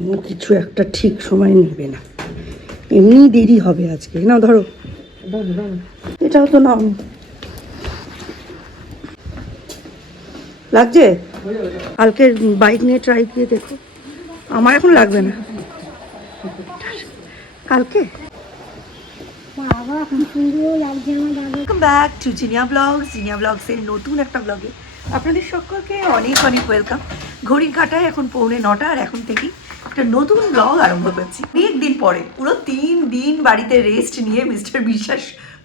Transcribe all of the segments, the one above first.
কোনো কিছু একটা ঠিক সময় নেবে না। এমনি দেরি হবে আজকে না ধরো? এটাও তো নাও। লাগছে? কালকে বাইক নিয়ে ট্রাই দিয়ে দেখো। আমার এখন লাগবে না। কালকে? Back to Jinia blogs Jinia ব্লগসের নতুন একটা ব্লগে আপনাদের সকলকে অনেক অনেক ওয়েলকাম ঘড়ির কাটায় এখন পৌনে নটা আর এখন থেকেই একটা নতুন ব্লগ আরম্ভ করছি। অনেক দিন পরে, পুরো তিন দিন বাড়িতে রেস্ট নিয়ে মিস্টার বিশ্বাস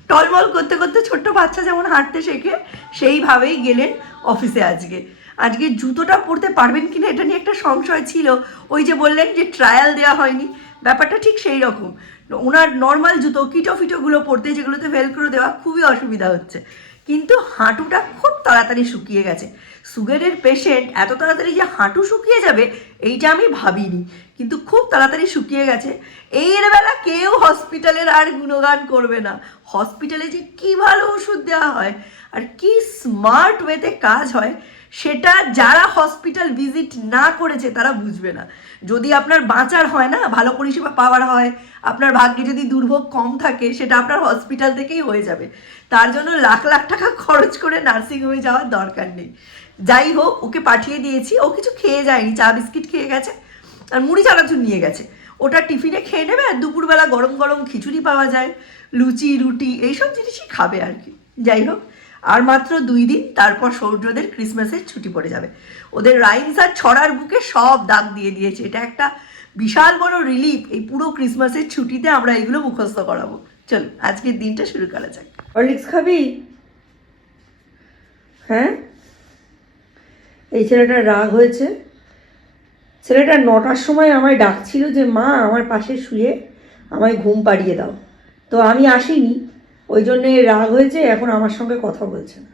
টলমল করতে করতে ছোট্ট বাচ্চা যেমন হাঁটতে শেখে, সেইভাবেই গেলেন অফিসে আজকে। আজকে জুতোটা পরতে পারবেন কিনা এটা নিয়ে একটা সংশয় ছিল। ওই যে বললেন যে ট্রায়াল দেওয়া হয়নি। ব্যাপারটা ঠিক সেই রকম। ওনার নর্মাল জুতো কিটো ফিটোগুলো পরতে যেগুলোতে ভেলক্রো দেওয়া খুবই অসুবিধা হচ্ছে। কিন্তু হাঁটুটা খুব তাড়াতাড়ি শুকিয়ে গেছে। সুগারের পেশেন্ট এত তাড়াতাড়ি যে হাঁটু শুকিয়ে যাবে এইটা আমি ভাবিনি, কিন্তু খুব তাড়াতাড়ি শুকিয়ে গেছে। এর বেলা কেউ হসপিটালের আর গুণগান করবে না। হসপিটালে যে কী ভালো ওষুধ দেওয়া হয় আর কি স্মার্ট ওয়েতে কাজ হয়, সেটা যারা হসপিটাল ভিজিট না করেছে তারা বুঝবে না। যদি আপনার বাঁচার হয় না, ভালো পরিষেবা পাওয়ার হয়, আপনার ভাগ্যে যদি দুর্ভোগ কম থাকে, সেটা আপনার হসপিটাল থেকেই হয়ে যাবে। তার জন্য লাখ লাখ টাকা খরচ করে নার্সিং নার্সিংহোমে যাওয়ার দরকার নেই। যাই হোক, ওকে পাঠিয়ে দিয়েছি। ও কিছু খেয়ে যায়নি, চা, বিস্কিট খেয়ে গেছে আর মুড়ি চানাচুর নিয়ে গেছে। ওটা টিফিনে খেয়ে নেবে আর দুপুরবেলা গরম গরম খিচুড়ি পাওয়া যায়, লুচি, রুটি, এইসব জিনিসই খাবে আর কি। যাই হোক, আর মাত্র দুই দিন, তারপর সৌর্যদের ক্রিসমাসের ছুটি পড়ে যাবে। ওদের রাইমস আর ছড়ার বুকে সব দাগ দিয়ে দিয়েছে। এটা একটা বিশাল বড় রিলিফ এই পুরো ক্রিসমাসের ছুটিতে আমরা এগুলো মুখস্থ করাবো। চলো, আজকের দিনটা শুরু করা যাক। হরলিক্স খাবি? হ্যাঁ? এই ছেলেটার রাগ হয়েছে। ছেলেটা নটার সময় আমায় ডাকছিল যে, মা, আমার পাশে শুয়ে আমায় ঘুম পাড়িয়ে দাও। তো আমি আসিনি। ওই জন্যে রাগ হয়েছে, এখন আমার সঙ্গে কথা বলছে না।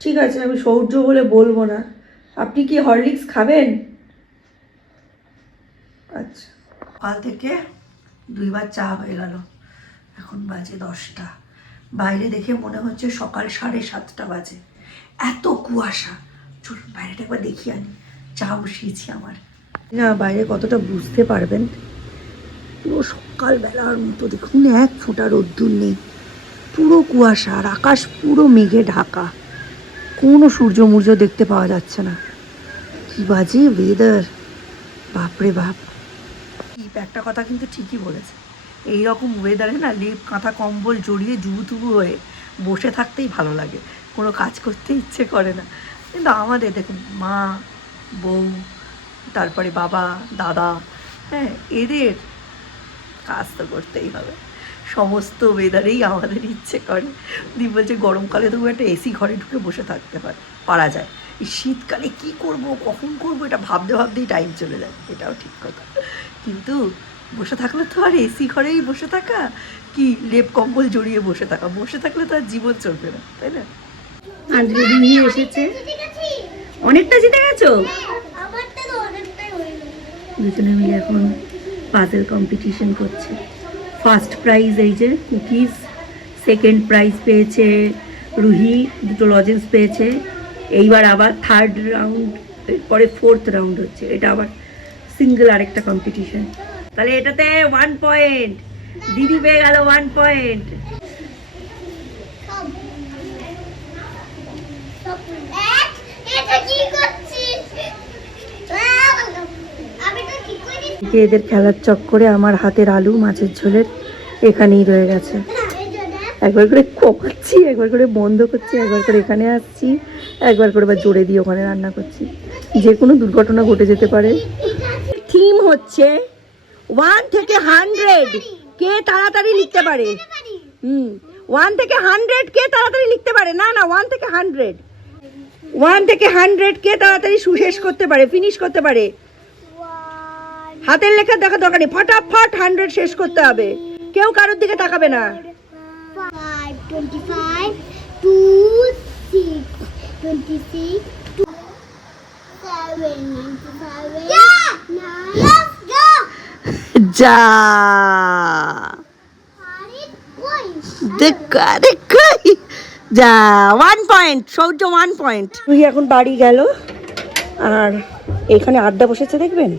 ঠিক আছে, আমি সৌর্য বলে বলব না। আপনি কি হরলিক্স খাবেন? আচ্ছা। সকাল থেকে দুইবার চা হয়ে গেল। এখন বাজে দশটা। বাইরে দেখে মনে হচ্ছে সকাল সাড়ে সাতটা বাজে। এত কুয়াশা। চলুন, বাইরেটা একবার দেখি আনি। চা বসিয়েছি আমার। না, বাইরে কতটা বুঝতে পারবেন? পুরো সকালবেলার মতো দেখুন, এক ফোঁটা রোদ্দুর নেই। পুরো কুয়াশা আর আকাশ পুরো মেঘে ঢাকা। কোনো সূর্য মূর্য দেখতে পাওয়া যাচ্ছে না। কি বাজে ওয়েদার বাপরে বাপ। একটা কথা কিন্তু ঠিকই বলেছে। এই রকম ওয়েদারে না লেপ, কাঁথা, কম্বল জড়িয়ে জুবু হয়ে বসে থাকতেই ভালো লাগে। কোনো কাজ করতে ইচ্ছে করে না। কিন্তু আমাদের দেখুন, মা, বউ, তারপরে বাবা, দাদা হ্যাঁ এদের কাজ তো করতেই হবে। সমস্ত ওয়েদারেই আমাদের ইচ্ছে করে। দি বলছে, গরমকালে তবু একটা এসি ঘরে ঢুকে বসে থাকতে পারে, পারা যায়। এই শীতকালে কি করব, কখন করব, এটা ভাবতে ভাবতেই টাইম চলে যায়, এটাও ঠিক কথা। কিন্তু বসে থাকলে তো আর এসি ঘরেই বসে থাকা, কি লেপ কম্বল জড়িয়ে বসে থাকা, বসে থাকলে তো আর জীবন চলবে না, তাই না? আজকে দিদি এসেছে। অনেকটা জিতে গেছো? দুজনে মিলে এখন পাজেল কম্পিটিশন করছে। ফার্স্ট প্রাইজ এই যে কুকিজ সেকেন্ড প্রাইজ পেয়েছে রুহি, দুটো লজেন্স পেয়েছে। এইবার আবার থার্ড রাউন্ড পরে ফোর্থ রাউন্ড হচ্ছে। এটা আবার সিঙ্গেল আরেকটা কম্পিটিশন তাহলে এটাতে ওয়ান পয়েন্ট দিদি পেয়ে গেল ওয়ান পয়েন্ট সব সব এক এটা কি করছিস আহ, আমি তো যে এদের খেলার চক্করে আমার হাতের আলু, মাছের ঝোলের এখানেই রয়ে গেছে। একবার করে কোপাচ্ছি, একবার করে বন্ধ করছি, একবার করে এখানে আসছি, একবার করে বা জোরে দিয়ে ওখানে রান্না করছি। যে কোনো দুর্ঘটনা ঘটে যেতে পারে। থিম হচ্ছে ওয়ান থেকে হান্ড্রেড কে তাড়াতাড়ি লিখতে পারে? হুম ওয়ান থেকে হান্ড্রেড কে তাড়াতাড়ি লিখতে পারে? না না ওয়ান থেকে হান্ড্রেড ওয়ান থেকে হান্ড্রেড কে তাড়াতাড়ি শেষ করতে পারে ফিনিশ করতে পারে। হাতের লেখা দেখা দরকার নেই। ফটাফট হান্ড্রেড শেষ করতে হবে। কেউ কারোর দিকে তাকাবে না। যা। যা one point Sourya one point তুই এখন বাড়ি গেল আর এখানে আড্ডা বসেছে দেখবেন?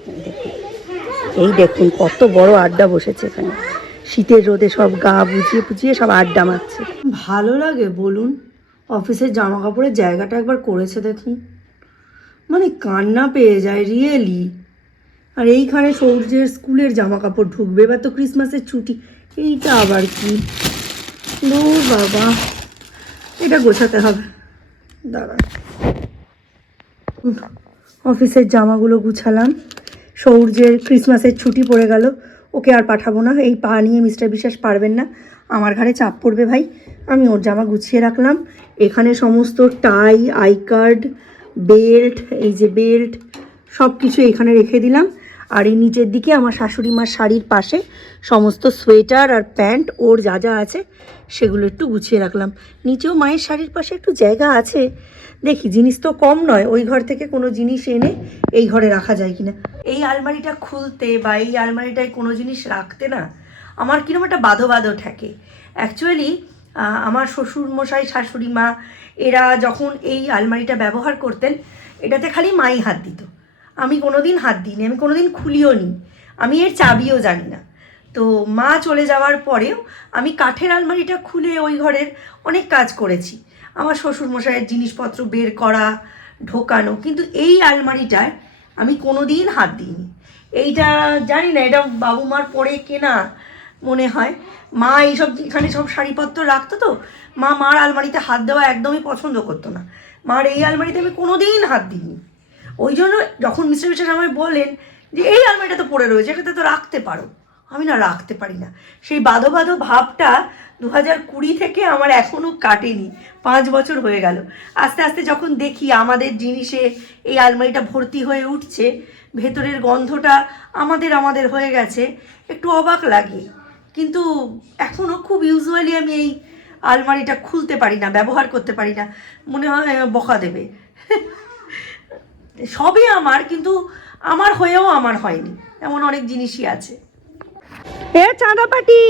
এই দেখুন, কত বড় আড্ডা বসেছে এখানে। শীতের রোদে সব গা বুঝিয়ে বুঝিয়ে সব আড্ডা মারছে। ভালো লাগে, বলুন? অফিসের জামা কাপড়ের জায়গাটা একবার করেছে দেখুন মানে কান্না পেয়ে যায় রিয়েলি আর এইখানে সৌর্যের স্কুলের জামা কাপড় ঢুকবে, এবার তো ক্রিসমাসের ছুটি। এইটা আবার কি? নো বাবা, এটা গোছাতে হবে। দাঁড়া অফিসের জামাগুলো গুছালাম। সৌর্যের ক্রিসমাসের ছুটি পড়ে গেল। ওকে আর পাঠাবো না। এই পা নিয়ে মিস্টার বিশ্বাস পারবেন না। আমার ঘাড়ে চাপ পড়বে ভাই। আমি ওর জামা গুছিয়ে রাখলাম। এখানে সমস্ত টাই, আই কার্ড, বেল্ট, এই যে বেল্ট সব কিছু এখানে রেখে দিলাম। আর এই নিচের দিকে আমার শাশুড়ি মার শাড়ির পাশে সমস্ত সোয়েটার আর প্যান্ট, ওর যা যা আছে, সেগুলো একটু গুছিয়ে রাখলাম। নিচেও মায়ের শাড়ির পাশে একটু জায়গা আছে। দেখি, জিনিস তো কম নয়, ওই ঘর থেকে কোনো জিনিস এনে এই ঘরে রাখা যায় কিনা। এই আলমারিটা খুলতে বা এই আলমারিটায় কোনো জিনিস রাখতে না, আমার কীরকম একটা বাধো বাধো ঠেকে অ্যাকচুয়ালি আমার শ্বশুর মশাই শাশুড়ি মা, এরা যখন এই আলমারিটা ব্যবহার করতেন, এটাতে খালি মাই হাত দিত। আমি কোনো দিন হাত দিইনি, আমি কোনো দিন খুলিও নি। আমি এর চাবিও জানি না। তো মা চলে যাওয়ার পরেও আমি কাঠের আলমারিটা খুলে ওই ঘরের অনেক কাজ করেছি। আমার শ্বশুর মশাইয়ের জিনিসপত্র বের করা, ঢোকানো, কিন্তু এই আলমারিটায় আমি কোনো দিন হাত দিইনি। এইটা জানি না, এটা বাবু মার পরে কেনা মনে হয়। মা এইসব এখানে সব শাড়িপত্র রাখতো তো, মা মার আলমারিতে হাত দেওয়া একদমই পছন্দ করতো না। মার এই আলমারিতে আমি কোনো দিন হাত দিইনি। ওই জন্য যখন মিস্টার বিশ্বাস আমায় বলেন যে, এই আলমারিটা তো পড়ে রয়েছে, এটাতে তো রাখতে পারো। আমি না, রাখতে পারি না। সেই বাঁধো বাঁধো ভাবটা দু হাজার কুড়ি থেকে আমার এখনও কাটেনি, পাঁচ বছর হয়ে গেল। আস্তে আস্তে যখন দেখি আমাদের জিনিসে এই আলমারিটা ভর্তি হয়ে উঠছে, ভেতরের গন্ধটা আমাদের আমাদের হয়ে গেছে, একটু অবাক লাগে। কিন্তু এখনও খুব ইউজুয়ালি আমি এই আলমারিটা খুলতে পারি না, ব্যবহার করতে পারি না, মনে হয় বকা দেবে। সবই আমার, কিন্তু আমার হয়েও আমার হয়নি, এমন অনেক জিনিসই আছে। এ চাঁদা পাটি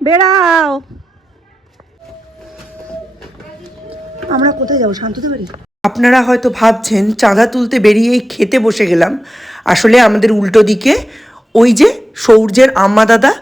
বেড়াও। আমরা কোথায় যাব? শান্ত বাড়ি? আপনারা হয়তো ভাবছেন চাঁদা তুলতে বেরিয়েই খেতে বসে গেলাম। আসলে আমাদের উল্টো দিকে ওই যে সৌর্যের আম্মা দাদা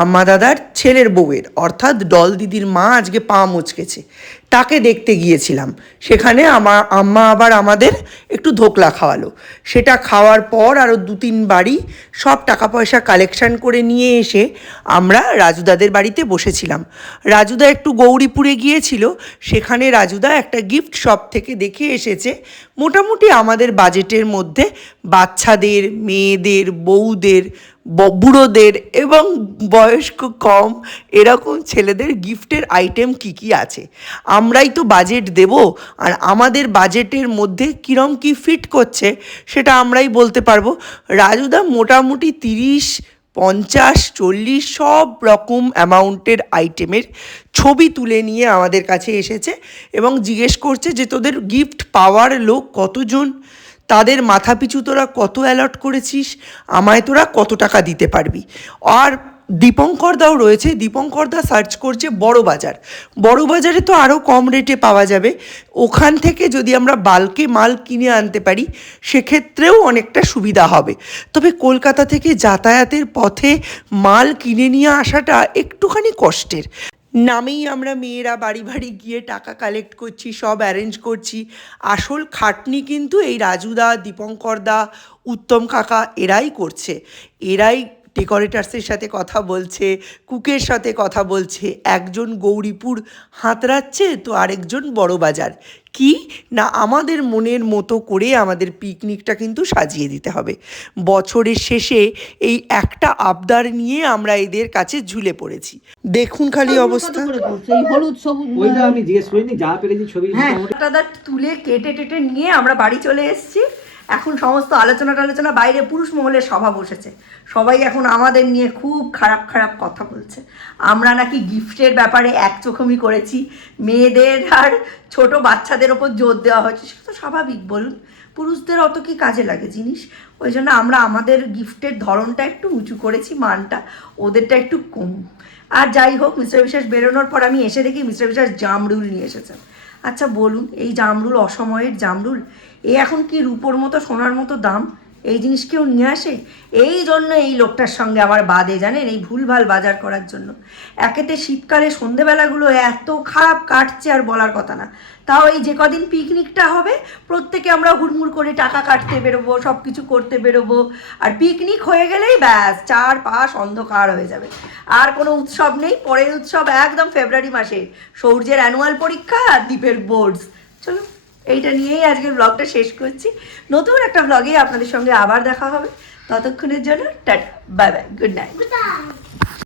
আম্মা দাদার ছেলের বউয়ের, অর্থাৎ ডল দিদির মা আজকে পা মুচকেছে। তাকে দেখতে গিয়েছিলাম। সেখানে আমা, আম্মা আবার আমাদের একটু ধোকলা খাওয়ালো। সেটা খাওয়ার পর আরও দু তিন বাড়ি সব টাকা পয়সা কালেকশন করে নিয়ে এসে আমরা রাজুদাদের বাড়িতে বসেছিলাম। রাজুদা একটু গৌরীপুরে গিয়েছিল। সেখানে রাজুদা একটা গিফট শপ থেকে দেখে এসেছে। মোটামুটি আমাদের বাজেটের মধ্যে বাচ্চাদের, মেয়েদের, বউদের বুড়োদের এবং বয়স্ক কম এরকম ছেলেদের গিফটের আইটেম কি কি আছে? আমরাই তো বাজেট দেব, আর আমাদের বাজেটের মধ্যে কিরম কি ফিট করছে সেটা আমরাই বলতে পারব। রাজুদা মোটামুটি তিরিশ, পঞ্চাশ, চল্লিশ সব রকম অ্যামাউন্টের আইটেমের ছবি তুলে নিয়ে আমাদের কাছে এসেছে এবং জিজ্ঞেস করছে যে তোদের গিফট পাওয়ার লোক কতজন? তাদের মাথা পিছু তোরা কত অ্যালট করেছিস? আমায় তোরা কত টাকা দিতে পারবি? আর দীপঙ্কর দাও রয়েছে। দীপঙ্কর দা সার্চ করছে বড় বাজার বড় বাজারে তো আরও কম রেটে পাওয়া যাবে। ওখান থেকে যদি আমরা বালকে মাল কিনে আনতে পারি, সেক্ষেত্রেও অনেকটা সুবিধা হবে। তবে কলকাতা থেকে যাতায়াতের পথে মাল কিনে নিয়ে আসাটা একটুখানি কষ্টের। নামেই আমরা মেয়েরা বাড়ি বাড়ি গিয়ে টাকা কালেক্ট করছি, সব অ্যারেঞ্জ করছি। আসল খাটনি কিন্তু এই রাজুদা দীপঙ্করদা উত্তম কাকা, এরাই করছে। এরাই ডেকোরেটার্সের সাথে কথা বলছে কুকের সাথে কথা বলছে একজন গৌরীপুর হাতড়াচ্ছে তো আরেকজন বড় বাজার। কি? না আমাদের মনের মতো করে আমাদের পিকনিকটা কিন্তু সাজিয়ে দিতে হবে। বছরের শেষে এই একটা আবদার নিয়ে আমরা এদের কাছে ঝুলে পড়েছি। দেখুন খালি অবস্থা। এই হলুদ সবুজ ওইটা আমি জিজ্ঞেস করিনি যা পেরেছি ছবি হ্যাঁ। তুলে কেটে টেটে নিয়ে আমরা বাড়ি চলে এসেছি। এখন সমস্ত আলোচনা টালোচনা বাইরে পুরুষ মহলের সভা বসেছে। সবাই এখন আমাদের নিয়ে খুব খারাপ খারাপ কথা বলছে। আমরা নাকি গিফটের ব্যাপারে এক চোখমি করেছি। মেয়েদের আর ছোট বাচ্চাদের ওপর জোর দেওয়া হয়েছে। সেটা তো স্বাভাবিক, বলুন। পুরুষদের অত কি কাজে লাগে জিনিস? ওই জন্য আমরা আমাদের গিফটের ধরনটা একটু উঁচু করেছি, মানটা। ওদেরটা একটু কম। আর যাই হোক মিস্টার বিশ্বাস বেরোনোর পর আমি এসে দেখি মিস্টার বিশ্বাস জামরুল নিয়ে এসেছেন আচ্ছা বলুন এই জামরুল অসময়ের জামরুল এ এখন কি রূপোর মতো সোনার মতো দাম? এই জিনিস কেউ নিয়ে আসে? এই জন্য এই লোকটার সঙ্গে আমার বাদে, জানেন? এই ভুলভাল বাজার করার জন্য। একেতে শীতকালে সন্ধেবেলাগুলো এত খারাপ কাটছে আর বলার কথা না। তাও এই যে কদিন পিকনিকটা হবে, প্রত্যেকে আমরা হুড়মুড় করে টাকা কাটতে বেরোবো সব কিছু করতে বেরোবো। আর পিকনিক হয়ে গেলেই ব্যাস চার পাশ অন্ধকার হয়ে যাবে। আর কোনো উৎসব নেই। পরের উৎসব একদম ফেব্রুয়ারি মাসে। সৌর্যের অ্যানুয়াল পরীক্ষা আর দ্বীপের বোর্ডস চলো এইটা নিয়েই আজকের ব্লগটা শেষ করছি। নতুন একটা ব্লগে আপনাদের সঙ্গে আবার দেখা হবে। ততক্ষণের জন্য tata bye bye good night